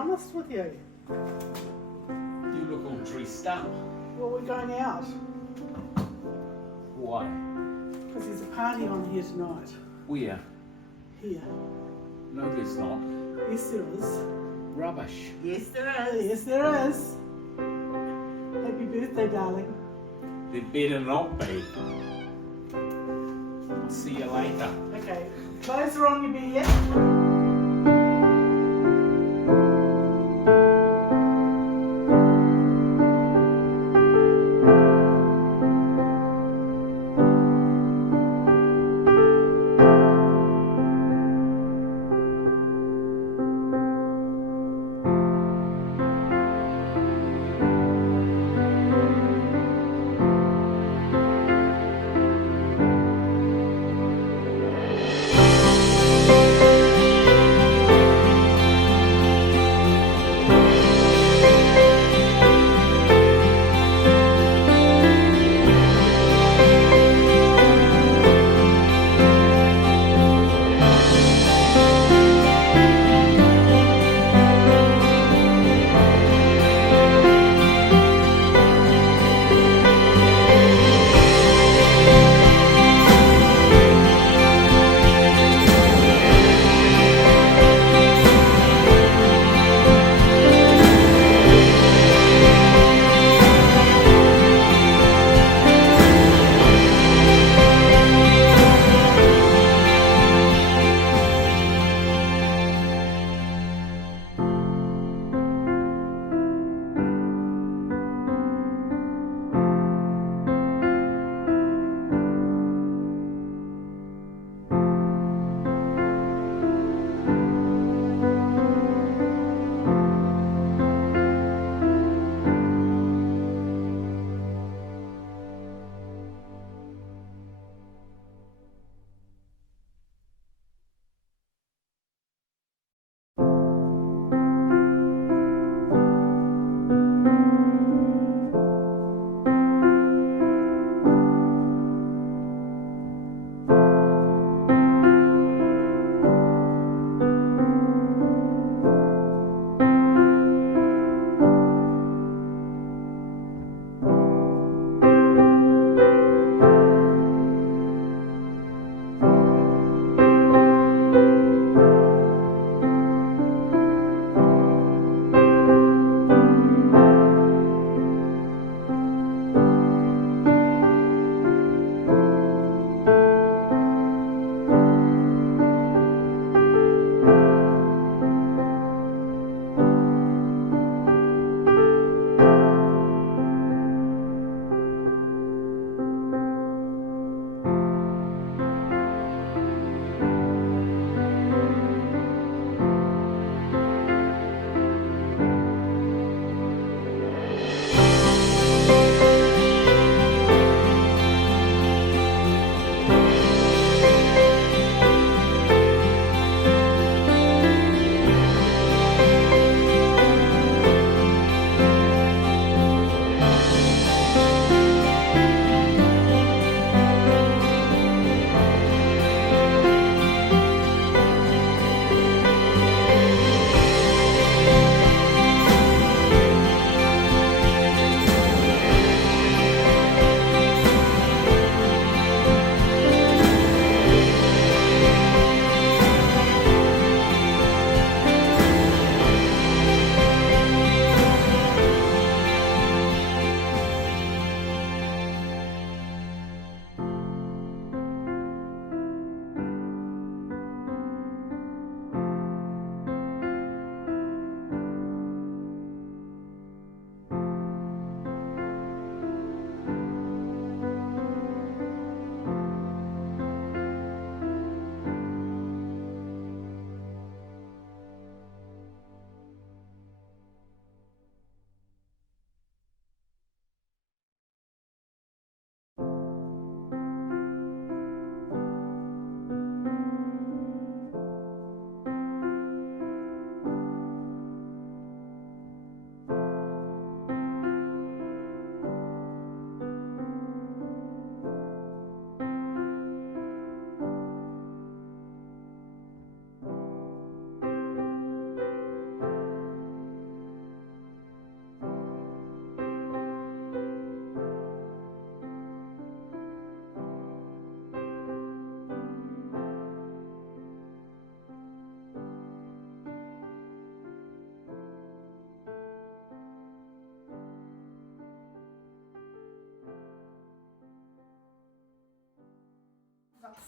honest with you. You look all dressed up. Well, we're going out Why? because there's a party on here tonight. Where? Here. No, there's not. Yes, there is. Rubbish. Yes, there is. Yes, there is. Happy birthday, darling. There better not be. I'll see you later. Okay, clothes are on your bed.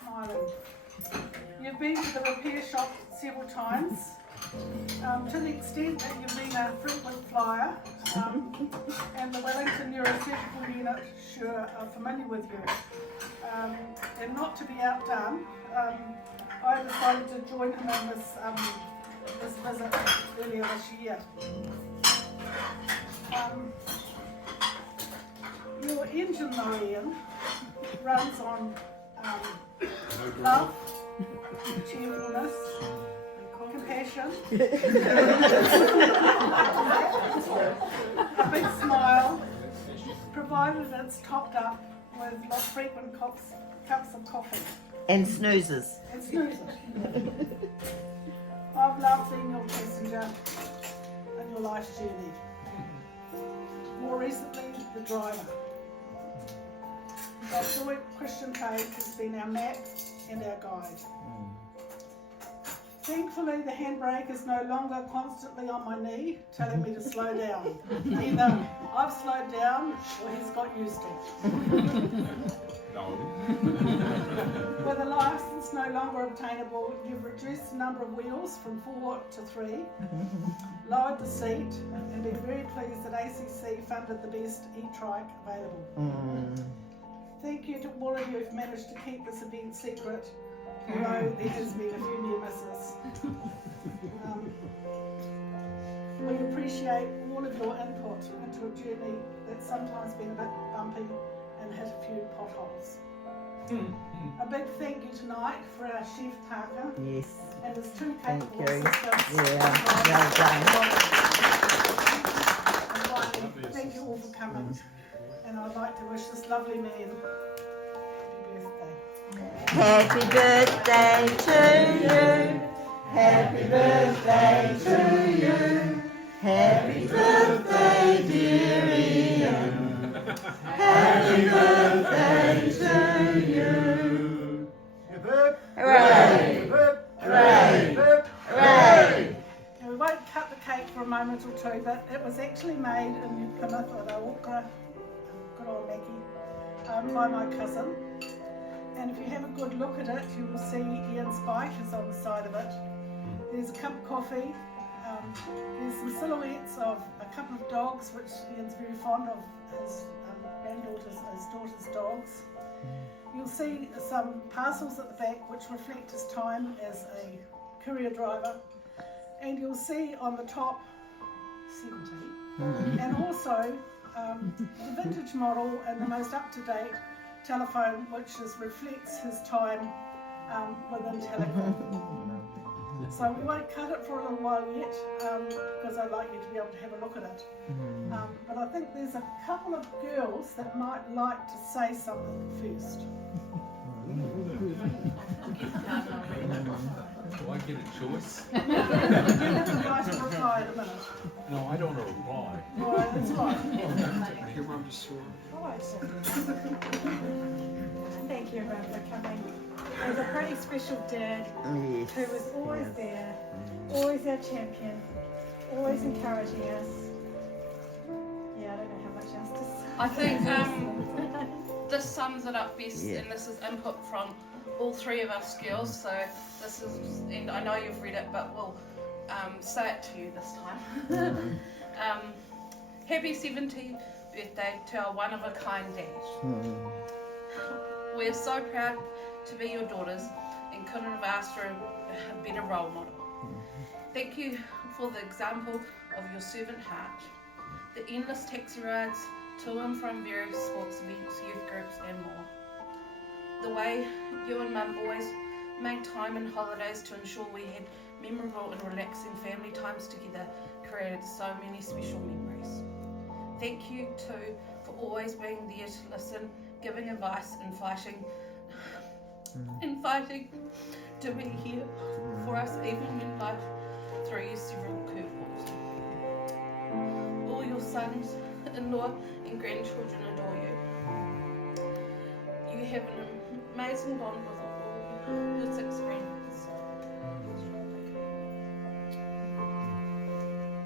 smiling. You've been to the repair shop several times. To the extent that you've been a frequent flyer, and the Wellington Neurosurgical Unit sure are familiar with you. And not to be outdone, I decided to join him in this visit earlier this year. Your engine, though, Ian, runs on love, cheerfulness, compassion, a big smile, provided it's topped up with frequent cups of coffee. And snoozes. And snoozes. I've loved being your passenger in your life's journey. More recently, the driver. Our joint Christian faith has been our map and our guide. Thankfully, the handbrake is no longer constantly on my knee, telling me to slow down. Either I've slowed down or he's got used to it. No. With a licence no longer obtainable, you've reduced the number of wheels from 4 to 3, lowered the seat, and been very pleased that ACC funded the best e-trike available. Thank you to all of you who've managed to keep this event secret, although there has been a few near misses. We appreciate all of your input into a journey that's sometimes been a bit bumpy and hit a few potholes. A big thank you tonight for our chef Taka Yes. and his two Thank capable you. assistants. Yeah, well And finally, thank you all for coming, and I'd like to wish this lovely man happy birthday. Happy birthday to you. Happy birthday to you. Happy birthday, dear Ian. Happy birthday to you. Hooray! Hooray! Hooray! Now, we won't cut the cake for a moment or two, but it was actually made in New Plymouth at Aokra, good old Mackie, by my cousin. And if you have a good look at it, you will see Ian's bike is on the side of it. There's a cup of coffee. There's some silhouettes of a couple of dogs, which Ian's very fond of, his daughter's dogs. You'll see some parcels at the back which reflect his time as a courier driver. And you'll see on the top 70. And also the vintage model and the most up-to-date telephone, which reflects his time within Telecom. So we won't cut it for a little while yet, because I'd like you to be able to have a look at it. But I think there's a couple of girls that might like to say something first. Do I get a choice? You have the right to reply in a minute. No, I don't want to reply. Right, that's right. Your mum just saw. Thank you everyone for coming. It was a pretty special dad Yes. who was always there, always our champion, always encouraging us. Yeah, I don't know how much else to say. I think this sums it up best, and this is input from all three of us girls. So this is, and I know you've read it, but we'll say it to you this time. Happy 70th birthday to our one-of-a-kind dad. We're so proud to be your daughters and couldn't have asked for a better role model. Thank you for the example of your servant heart, the endless taxi rides to and from various sports events, youth groups and more. The way you and Mum always made time in holidays to ensure we had memorable and relaxing family times together created so many special memories. Thank you too for always being there to listen, giving advice and fighting to be here for us even when life throws you several curveballs. All your sons, in-law and grandchildren adore you. You have an amazing bond with all your 6 grandkids.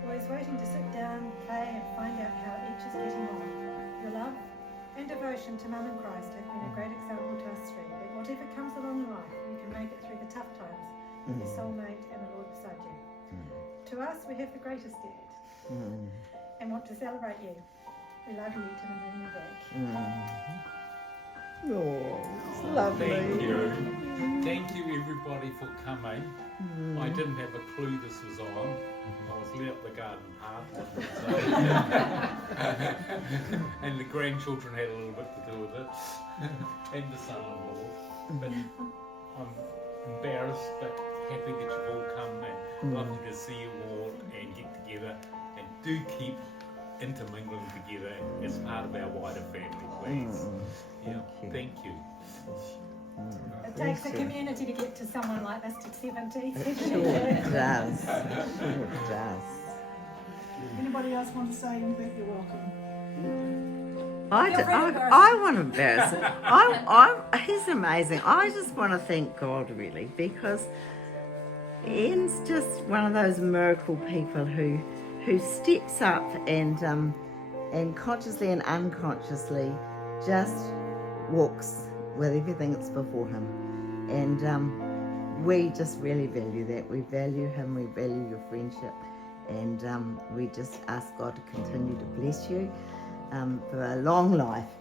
Always waiting to sit down, play and find out how each is getting on. Your love, and devotion to Mum and Christ have been a great example to us three, that whatever comes along in life, you can make it through the tough times with your soulmate and the Lord beside you. To us, we have the greatest dad and want to celebrate you. We love you, Tim, and bring you back. Oh, it's lovely. Thank you. Thank you everybody for coming. I didn't have a clue this was on. I was lit up the garden path. And the grandchildren had a little bit to do with it. And the son-in-law. But I'm embarrassed but happy that you've all come and lovely to see you all and get together. And do keep intermingling together as part of our wider family, please. Thank you. It takes a community to get to someone like Mr. 70. It does. It does. Anybody else want to say anything? You're welcome. I want to embarrass it. He's amazing. I just want to thank God, really, because Ian's just one of those miracle people who steps up and consciously and unconsciously just walks with everything that's before him. And we just really value that. We value him, we value your friendship, and we just ask God to continue to bless you for a long life.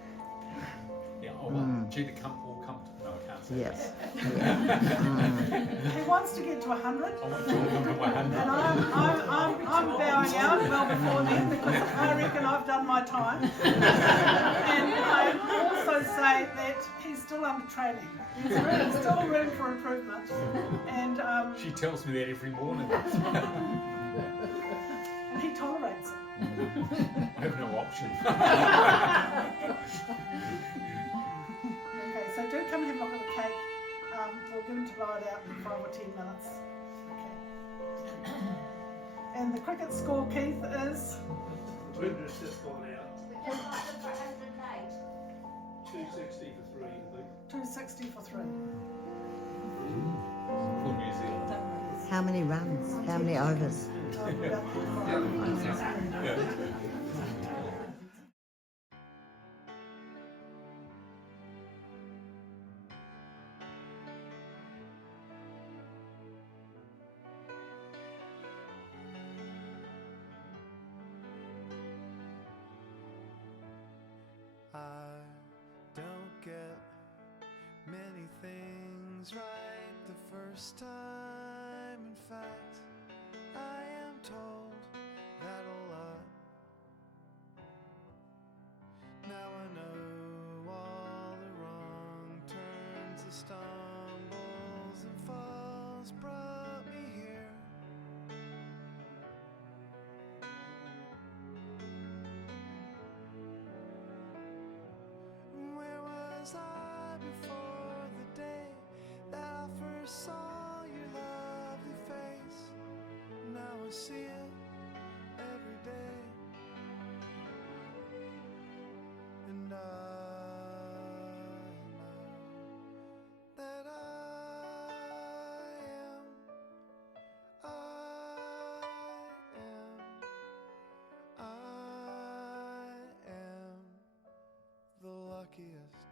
Yeah, I want you to come to, no, I can't say Yes. He wants to get to 100. I want you to come to 100. And I'm bowing out well before then because I reckon I've done my time. And I also say that he's still under training. There's still room for improvement. And She tells me that every morning. he tolerates it. I have no option. Okay, so do come and have a look at the cake. We'll get him to blow it out in 5 or 10 minutes. Okay. And the cricket score, Keith, is? Winter's just gone out. We just got them for 108. 260 for 3, I think. 260 for 3. For New Zealand. How many runs? How many overs? I don't get many things right the first time. In fact, I am told that a lot. Now I know all the wrong turns, the stumbles and falls brought me here. Where was I before the day that I first saw your lovely face? Now I see it every day, and I know that I am the luckiest